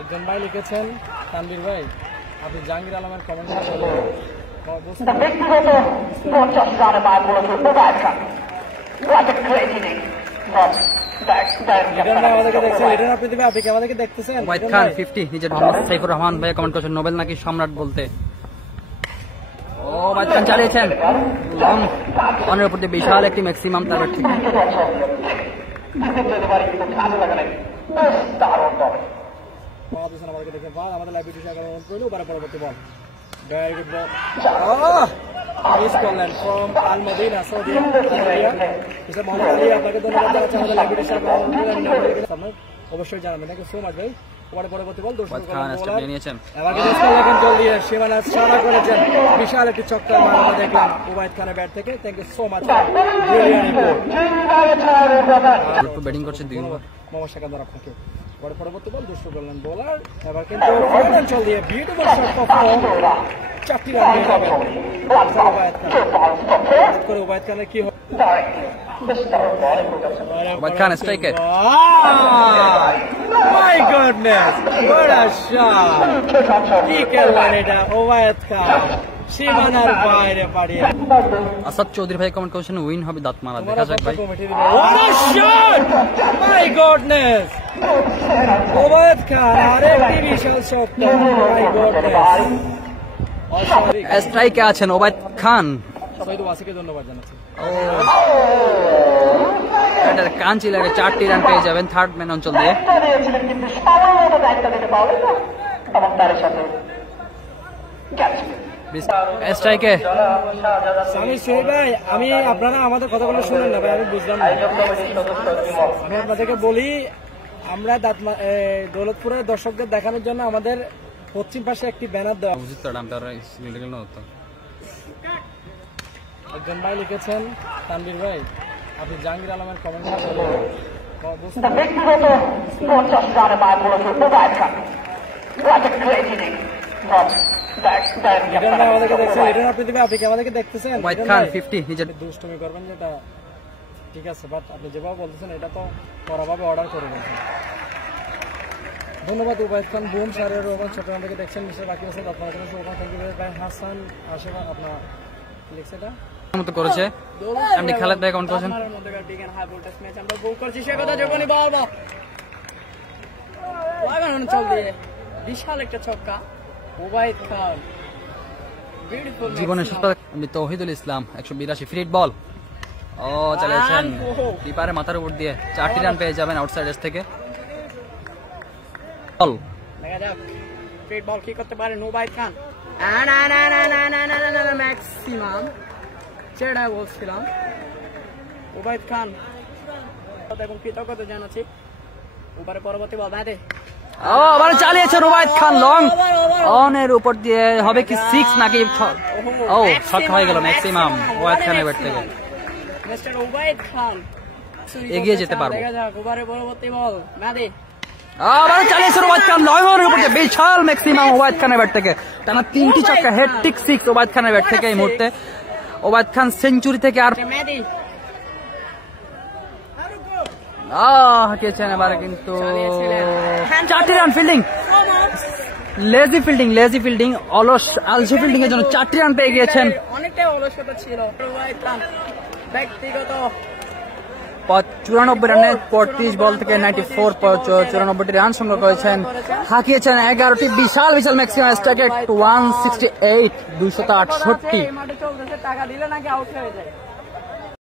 একজন ভাই লিখেছেন তানভীর ভাই আপনি জাহাঙ্গীর আলমের কমেন্ট ব্যক্তিগত 50 রানে মার মূলত ওবায়দ খান। What a great inning from আমাদেরকে দেখতেছেন ওবায়দ খান 50 নিজের মোহাম্মদ সাইফুর রহমান ভাই কমেন্ট করেছেন নোবেল নাকি সম্রাট বলতে। ওবায়দ খান চালিয়েছেন লং অনের উপর দিয়ে বিশাল একটি ম্যাক্সিমাম টার্গেট থেকে আমাদেরকে দেখে বল আমাদের লাইভ ভিডিও শেয়ার করুন করুন পরবর্তী ball very good ball miss করলেন from Al Madina Saudi Arabia mister Mohammad Ali আপনাকে ধন্যবাদ জানাচ্ছি আমাদের লাইভ ভিডিও শেয়ার করার জন্য অবশ্যই জানাবেন থ্যাংক ইউ সো মাচ ভাই পরবর্তী বল দর্শক সীমানা সারা করেছেন বিশাল একটি চক্কর মারা দেখলাম ওবায়দ খানের ব্যাট থেকে thank you so much batting করছে 2 ওভার মোহাম্মদ শাকান্দর আপনাকে পরবর্তী বল দুষ্ট করলেন বোলার এবার কিন্তু অঞ্চল দিয়ে বিউটিফুল শট পারফর্ম 4টি রান হয়ে যাবে ওবায়দ খানের কি হবে ওবায়দ খান স্ট্রাইকে my goodness what a shot কি করলেন এটা ওবায়দ খান সীমানার বাইরে পাড়িয়ে আসাদ চৌধুরী ভাই কমেন্ট করেছেন উইন হবে দাঁত মারা দেখা যাক ভাই what a shot my goodness Obaid খান আরেকটি বিশাল শট my goodness স্ট্রাইকে আছেন ওবায়দ খান সবাই তো ওয়াসিকে ধন্যবাদ জানাচ্ছি এটার কাঞ্চি লাগে 4টি রান পেয়ে যাবেন থার্ড ম্যান অঞ্চল দিয়ে স্ট্রাইকে আমি সোহেল ভাই আমি আপনারা আমাদের কথাগুলো শুনেন না ভাই আমি বুঝলাম না আমি আপনাদেরকে বলি আমরা দৌলতপুরের দর্শকদের দেখানোর জন্য আমাদের পশ্চিম পাশে একটি ব্যানার দেওয়া উচিত তো ডাম্পার সিগন্যাল না হতো। একজন ভাই লিখেছেন তানভীর ভাই আপনি জাহাঙ্গীর আলমের কমেন্ট ব্যক্তিগত 50 রানে মার মূলত ওবায়দ খান। What a great inning from আমাদেরকে দেখছেন এটা আপনি দিবে আপনি কি আমাদেরকে দেখতেছেন ওবায়দ খান 50 নিজের দুষ্টুমি করবেন যেটা ঠিক আছে বাট আপনি যেভাবে বলতেছেন এটা তো করাভাবে অর্ডার করে বলছেন ধন্যবাদ ওবায়দ খান বুম সারের রহমান চট্টগ্রাম থেকে দেখছেন মিস্টার বাকি আছেন আপনার জন্য শুভকামনা থ্যাংক ইউ ভাই হাসান আশেফা আপনার লিখছে এটা মতো করেছে এমডি খালেদ ভাই কমেন্ট করেছেন আমাদের মধ্যে বিগ হাই ভোল্টেজ ম্যাচ আমরা গোল করছি সে কথা যখনই বলবো লাগানো চল দিয়ে বিশাল একটা ছক্কা ওবায়দ খান বিউটিফুল জীবনের সুস্থ এমডি তৌহিদুল ইসলাম 182 ফ্রি বল ও চালিয়েছেন কিপারে মাথার উপর দিয়ে 4টি রান পেয়ে যাবেন আউটসাইড এজ থেকে বল দেখা যাক ফ্রি বল কি করতে পারেন ওবায়দ খান না না না না না না না না ম্যাক্সিমাম যেটা বলছিলাম ওবায়দ খান এবং কৃতজ্ঞতা জানাচ্ছি উপরে পরবর্তী বল বাদে আবার চালিয়েছেন ওবায়দ খান লং অনের উপর দিয়ে হবে কি 6 নাকি ও শট হয়ে গেল ম্যাক্সিমাম ওবায়দ খানের ব্যাট থেকে মিস্টার ওবায়দ খান এগিয়ে যেতে পারবো দেখা যাক উপরে পরবর্তী বল বাদে আবার চালিয়েছেন ওবায়দ খান লং অনের উপর দিয়ে বিশাল ম্যাক্সিমাম ওবায়দ খানের ব্যাট থেকে টানা 3টি ছক্কা হেডটিক 6 ওবায়দ খানের ব্যাট থেকে এই মুহূর্তে ওবায়দ খান সেঞ্চুরি থেকে আর হাঁটিয়েছেন এবারে কিন্তু 4টি রান ফিল্ডিং লেজি ফিল্ডিং অলস আলসি ফিল্ডিং এর জন্য 4টি রান পেয়ে গিয়েছেন অনেকটাই অলসতা ছিল ওবায়দ খান ব্যক্তিগত 94 রানে 35 বল থেকে 94টি রান সংগ্রহ করেছেন হাঁকিয়েছেন 11টি বিশাল ম্যাক্সিমাম স্ট্রাইক 168 268 মাঠে চলতেছে টাকা দিলে নাকি আউট হয়ে যায়